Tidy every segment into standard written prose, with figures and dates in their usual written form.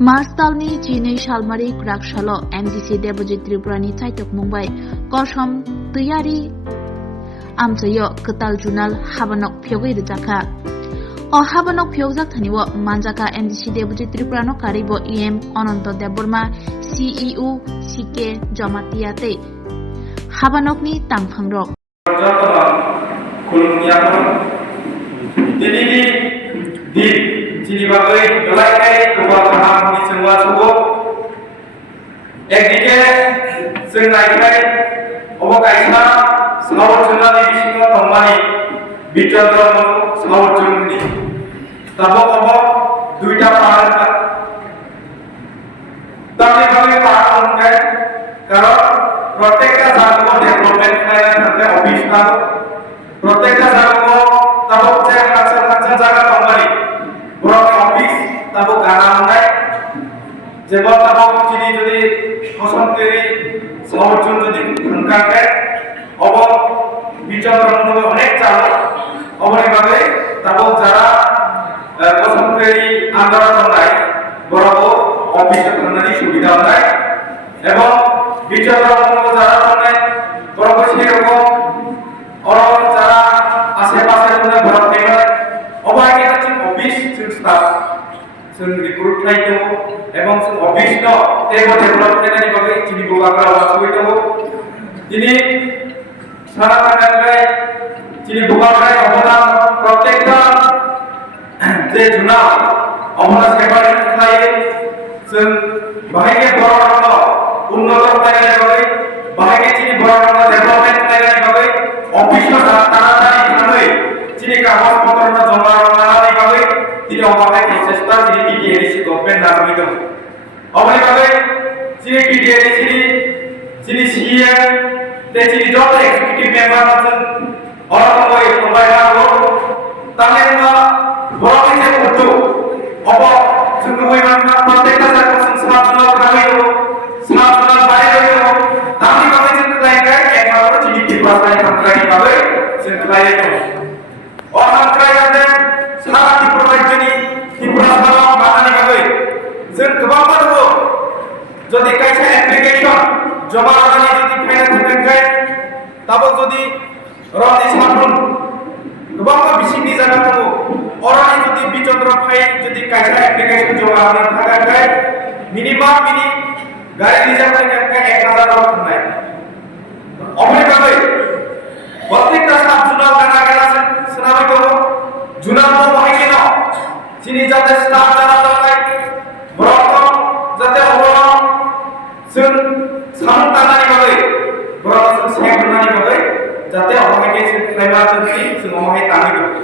Marstalni Chini Shalmari Krakshalo MDC Debojit Triprani Taitok Mumbai Koshom Tuyari Amchayo Ketal Junal Habanok Pyogi Rijaka O Habanok Pyojak Thaniwo Manjaka MDC Debojit Triprano Karibo EM Ononto Deborma CEO CK Jomatiate Habanokni Tangphangrok Chini bagai dolai kubah kaham di semua suku. Ekdike sengai kai, obo kaisa selawat jurnal di sini kembali bicara tentang selawat jurnal ini. Tapi obo duita pahala. Tapi bagai pahala kai, kalau protekta jago development kai nanti office tahu, protekta jago tahu cek macam jaga kembali. Borok office tabu ganang nai, jebol tabu ciri jadi kosong kiri, selawat jadi hengkang kai, obo bicara tentang onek cara, obo ni bagai tabu cara kosong kiri antara tengah, borok office tengah di sudah nai, ebon bicara tentang cara tengah, borok sih orang cara aset tengah borok tengah, obo ini staff sing recruit lai to ebong sing office no tebo development ni bagai chini buka kara wasui to ini sara kai chini buka kai obona protekta je juna obona sebar khai sing bahage boro unnot kai bagai bahage chini boro development kai bagai office no taratari khanoi chini kagaz potro no joma nai bagai তিনি অবাকে প্রচেষ্টা তিনি টিডিএডিসি government নাগরিক অবলিভাবে তিনি টিডিএডিসি তিনি CM তে তিনি যত executive member আছেন অরকমই অবাইলাগো তালেমা বড়কে যে উদ্দু অব সুন্দরই মাননা প্রত্যেকটা জায়গা সংস্থাপনা কামিও সংস্থাপনা বাইরে দামি ভাবে চিন্তায় গায় একমাত্র জিডিপি ভাষায় সংখ্যাই ভাবে চিন্তায় গায় অসংখ্যায় সারা ত্রিপুরা সারা বাঙালি ভাবে যে গোবাং পারবো যদি কাইছে অ্যাপ্লিকেশন জমা রাখানি যদি ফাইনান্স ব্যাংক গায় তাবো যদি রনি সামুন গোবাং বিসিনি জায়গা থাকো অরানি যদি বিচন্দ্র ফাইল যদি কাইছে অ্যাপ্লিকেশন জমা রাখানি থাকা গায় মিনিমাম গাড়ি রিজার্ভ থেকে 1000 টাকা নাই অমনি ভাবে প্রত্যেকটা সাব জুনাল কাটা গেছে শোনাবে তো জুনাল তো বাকি না চিনি যাতে স্টাফ যারা দরকার বরক যাতে অবলম্বন সুন সামতানানি ভাবে বরক সুন সেকনানি ভাবে যাতে অবহেকে ক্লাইমার যদি সুন অবহে তামি করবে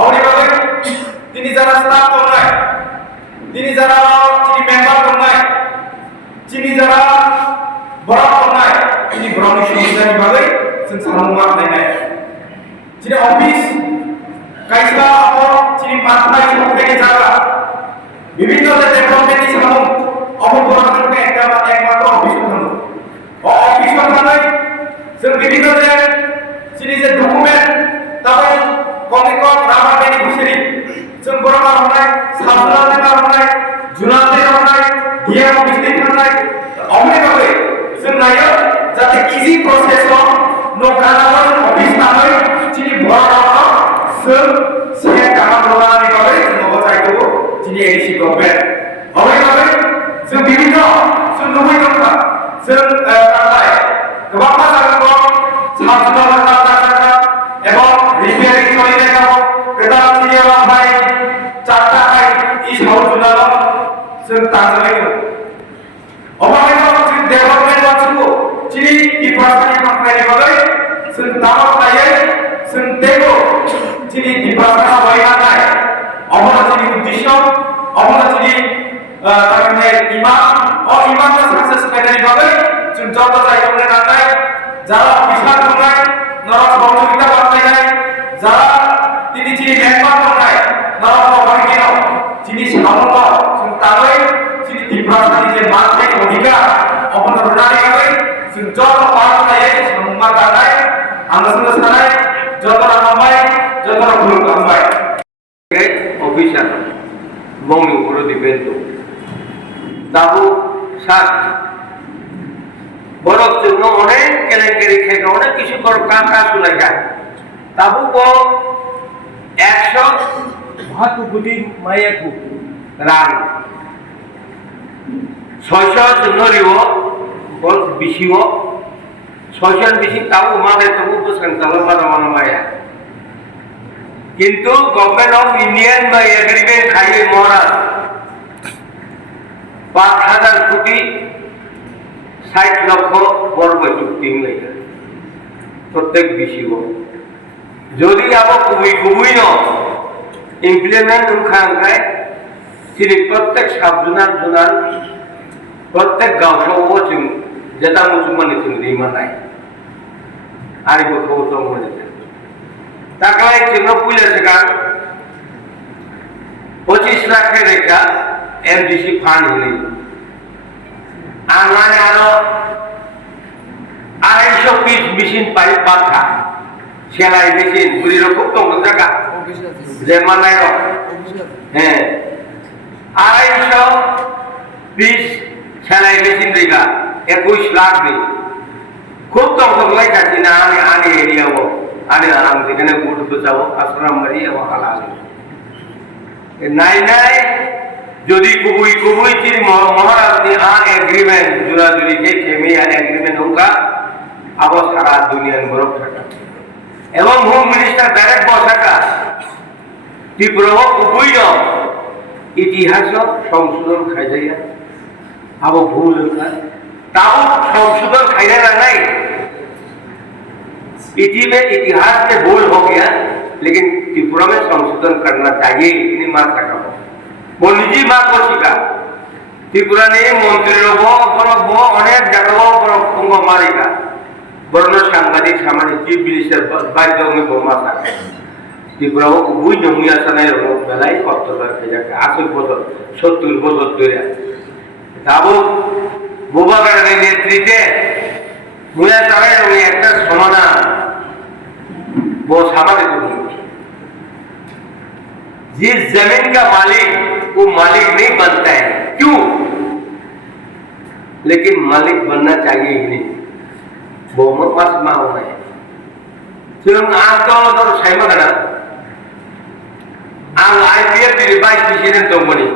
অবনি ভাবে তিনি যারা স্টাফ দরকার তিনি যারা চিনি মেম্বার দরকার চিনি যারা বরক দরকার তিনি ব্রহ্মী সংবিধানী ভাবে সুন সামুমা নাই চিনি অফিস কাইসা আপো চিনি পাঁচটাই সরকারি জায়গা বিভিন্ন যে ডেভেলপমেন্ট সামু অবপরাধকে একমাত্র অফিস থানো অফিস থানো जों বিভিন্ন যে চিনি যে ডকুমেন্ট তারপর কমিকন রাবার বেনিফিশিয়ারি जों বড় হনাই সাবজুনাতে হনাই জুনাতে হনাই ডিএম অফিসে হনাই অমনে ভাবে जों নাইও যাতে ইজি প্রসেস নো কানাবন অফিস থানো চিনি বড় जों से काम रोलानि भाबे जों अबचायखौ दिनै एडिसि गभर्नमेन्ट अबे भाबे जों बिभिन्न जों नुबाय दंखा जों थांबाय गोबां जायगायाव साबजुनाल जायगा एबा रिपेयारिं सोलिनाय दङ गोदान सिरियाव हाय चारटा हाय इ साबजुनाल जों थांजानाय दङ अबे जों डेभलपमेन्ट मानसिखौ दिनै डिपार्टमेन्टनि खामानि भाबे जों दामाव लायो जों देगो যিনি নির্বাচন হয় না অমরা যিনি উদ্দেশ্য অমরা যিনি তারমানে ইমাম ও ইমামরা সাকসেস করে ভাবে যোন যত জায়গায় না নাই যারা অফিসার হয় নরক সহযোগিতা করতে নাই যারা তিনি যিনি মেম্বার হয় নরক অবহেকে যিনি সামন্ত যোন তারই যিনি নির্বাচনী যে মানসিক অধিকার অমরা রুনারি ভাবে যোন যত পাওয়া যায় সম্মান দাঁড়ায় আলোচনা ছাড়াই যত নামায় যত ভুল কামায় অফিসার মৌলিক উপর দিবেন তো দাবু সাত বরফ জন্য অনেক কেলেঙ্কারি খেয়ে অনেক কিছু কাঁকা চলে যায় তাবু 172 কোটি মাইয়াকু রান 600 জন্যরিব বল বিশিব 600 বেশি তাবু মাদে তবু বুঝেন তাহলে মানে মায়া কিন্তু গভর্নমেন্ট অফ ইন্ডিয়ান বা এগ্রিমেন্ট খাইয়ে মহারাজ 5,000 কোটি 60 লক্ষ বর্গ চুক্তি হয়ে প্রত্যেক বিশিব যদি আবার খুবই ইমপ্লিমেন্ট উনখায় তিনি প্রত্যেক সাবজুনার জুনার প্রত্যেক গাঁও সব যেটা মুসলমানি তুমি রিমা নাই আর খবর মনে তাকাই চিহ্ন পুলে সেখান 25 লাখের রেখা এমডিসি ফান্ড হলে আর মানে আরো 250 পিস মেশিন পাইপ বাঁধা সেলাই মেশিন বুড়ির খুব কম জায়গা যে মানায় হ্যাঁ 250 পিস সেলাই মেশিন রেখা 21 লাখ নেই খুব কম লেখাচ্ছি না আমি আনি এরিয়াও আনি আরাম যেখানে উঠতে যাবো আশ্রম বাড়ি এবং হালাল নাই নাই যদি কুবুই চির মহারাজ ने आन एग्रीमेंट जुराजुरी के केमी आन एग्रीमेंट होगा अब सारा दुनिया में बरफ था एवं होम मिनिस्टर डायरेक्ट बसाका त्रिपुरा कुबुई इतिहास संशोधन खाई जाइए अब भूल होगा ताऊ संशोधन खाई ना नहीं इतिहास में भूल हो गया लेकिन त्रिपुरा में संशोधन करना चाहिए इन्हीं मार सका वो निजी बात को सीखा त्रिपुरा ने मंत्री लोगों अनेक जगहों मारेगा बरनो सांबादिक सामाजिक चीफ मिनिस्टर बाइक में बोमा था त्रिपुरा को बुई जमुया सनाई लोगों बेलाई অত্যাচার খেয়ে যাচ্ছে 80 বছর 70 বছর ধরে তাবো বুবাকারের নেতৃত্বে মুয়া চালায় এবং একটা সমাধান वो सामाजिक जिस जमीन का मालिक वो मालिक नहीं बनता है क्यों लेकिन मालिक बनना चाहिए ही नहीं वो मत मा होना है सिर्फ आज तो साइमा करना आज आईपीएफ की वाइस प्रेसिडेंट तो बनी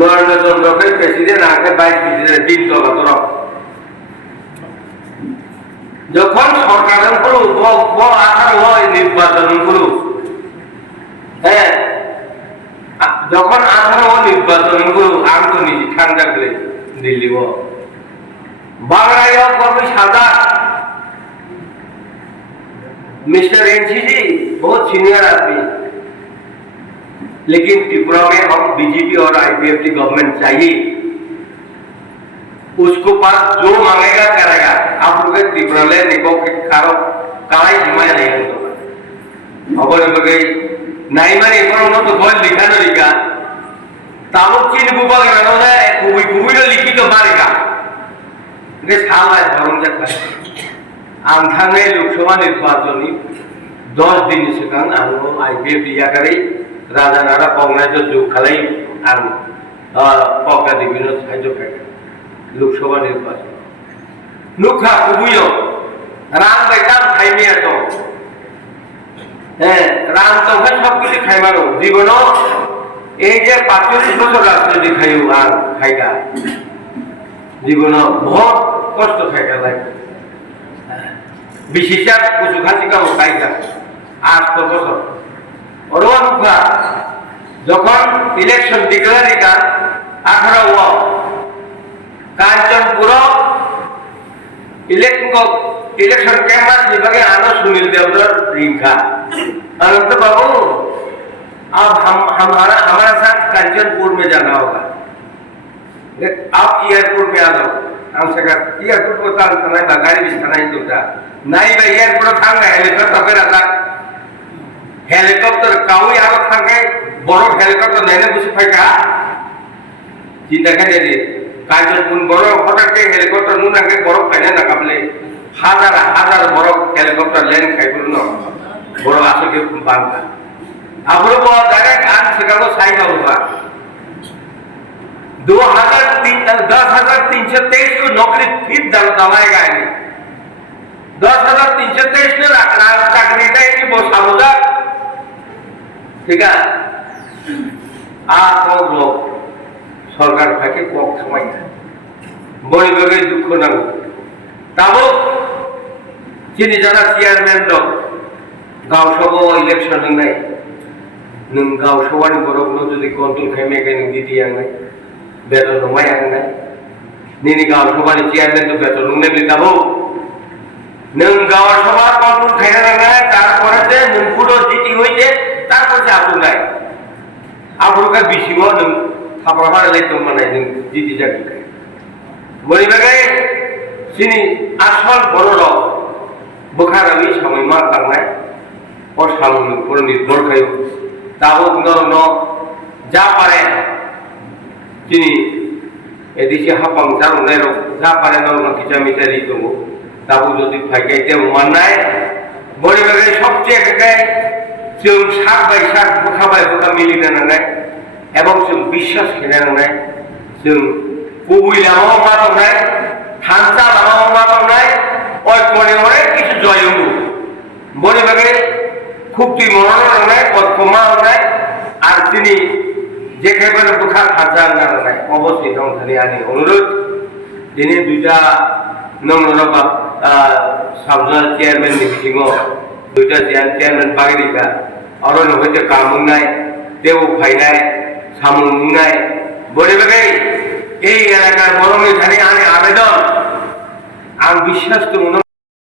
नरेंद्र चंद्र के प्रेसिडेंट आके वाइस प्रेसिडेंट दिन तो लगा যখন সরকারের উপর আসার হয় নির্বাচন গুলো হ্যাঁ যখন আসার হয় নির্বাচন গুলো আমি নিজে ঠান্ডা করে দিল্লি बांग्लादेश कभी सादा मिस्टर एनसीसी बहुत सीनियर आदमी लेकिन त्रिपुरा में हम बीजेपी और आईपीएफ की गवर्नमेंट चाहिए उसको पास जो मांगेगा करेगा आप लोग त्रिपुरा ले देखो कि कारो कालाई हिमालय नहीं होता खबर बगे नहीं माने इकोनॉमी तो बहुत लिखा न लिखा ताबो चीन बुबा करानो ना कुबुई न लिखी तो मारेगा ये साला है धर्म जगह आंखाने लोकसभा निर्वाचन 10 दिन सिगां आंगो आईपीएफ दिया करे राजा नारा कांग्रेस जो खलाई आं पक्का दिबिनो साइजो पे लोकसभा निर्वाचन नुखा कुबुयो राम बेटा खाइमिया तो राम तो है सब कुछ खाइमानो जीवनो এই যে 45 বছর রাজনীতি খাইও আর খাইগা জীবন বহুত কষ্ট খাইগা লাগে বিশেষার কিছু খাসিকা খাইগা 8 বছর অরুণা যখন ইলেকশন ডিক্লারিকা 18 ও কাঞ্চনপুর इलेक्शन कैंपस विभागे आना सुनील देवधर रिंखा अनंत बाबू अब हमारा साथ कांचनपुर में जाना होगा आप एयरपोर्ट में आ जाओ हमसे कहा एयरपोर्ट को तान करना है गाड़ी भी खाना ही तो नहीं भाई एयरपोर्ट थांगा हेलीकॉप्टर फिर आता हेलीकॉप्टर काऊ यहाँ थांगे बड़ो हेलीकॉप्टर लेने कुछ फेंका चिंता करने दे कांचनपुर बड़ो हटाट के हेलीकॉप्टर नून आके बड़ो खाने ना कपले हजार बड़ो हेलीकॉप्टर लैंड खाई न बड़ो आशे के बांधा आप लोग डायरेक्ट आज सिकागो साइड होगा 2003 10,323 को नौकरी फिर दमाएगा नहीं 10,323 ने चाकरी देगी वो सामुदा ठीक है आप लोग सरकार থেকে কম সময় বড়িভাবে দুঃখ না তাও যিনি যারা চেয়ারম্যান লোক গাঁও সভা ইলেকশন নাই नों गाव सभानि बरफनो जुदि कन्ट्रोल खालामनाय नों दिदि आंनाय बेतन नङाय आंनाय नोंनि गाव सभानि चेयारमेन तो बेतन नोंनाय लिटाबो नों गाव सभा कन्ट्रोल खालामनाय तारपरे जे नोंखौल जिति हইছে तारपरे आबुनाय आबुका बिसिङाव नों थाब्राबालाय दंमानाय नों जिति जागोन बरिबागै सिनि आसल बरल बोखारानि सामै मा थांनाय अ सामुनि पर निर्भर खायो তাও ন যা পারে তিনি এদিকে হাপাং জারুনাই রক যা পারে ন কিচা মিটারি দङ তাও যদি ফাইকাইতে মানनाय বড়িবাগে সবচেয়ে একাই जों सात बाय सात बोखाबाय बोखा मिलिनो नांनाय এবং जों বিশ্বাস খেলে नांनाय जों गुबै लामाव मा दंनाय थांसा लामाव मा दंनाय ओइ कोने हरे কিছু জয়ঙ্গু বড়িবাগে খুবটি মরণ নাই পথমা নাই আর তিনি যেখানে বুখা খাজা নাই অবশ্যই নংখানি আনি অনুরোধ তিনি দুইটা নংনবা সাবজা চেয়ারম্যান মিটিং দুইটা চেয়ারম্যান বাগিরিকা অরণ হইতে কামুনাই দেও ফাইনাই সামুনাই বড়িবাগে এই এলাকার বড় মিঠানি আনে আবেদন আর বিশ্বাস তো